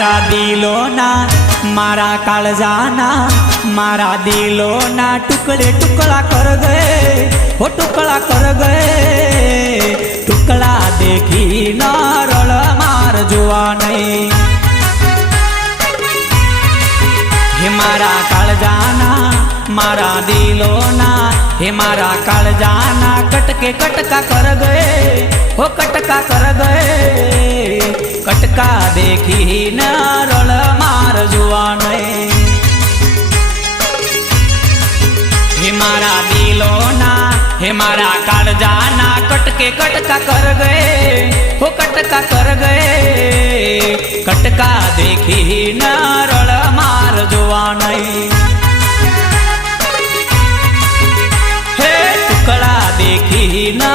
मारा दिलोना मारा काळजाना मारा दिलोना टुकड़े टुकड़ा कर गए हो टुकड़ा कर गए टुकड़ा देखी न रळ मार जुआ नहीं हे मारा काळजाना मारा दिलोना हे मारा काळजाना कटके कटका कर गए हो कटका कर गए कटका देखी न रळ मार जुआ नहीं हे मारा दिलोना हे मारा काळजाना कटके कटका कर गए हो कटका कर गए कटका देखी न रळ मार जुआ नहीं हे टुकड़ा देखी न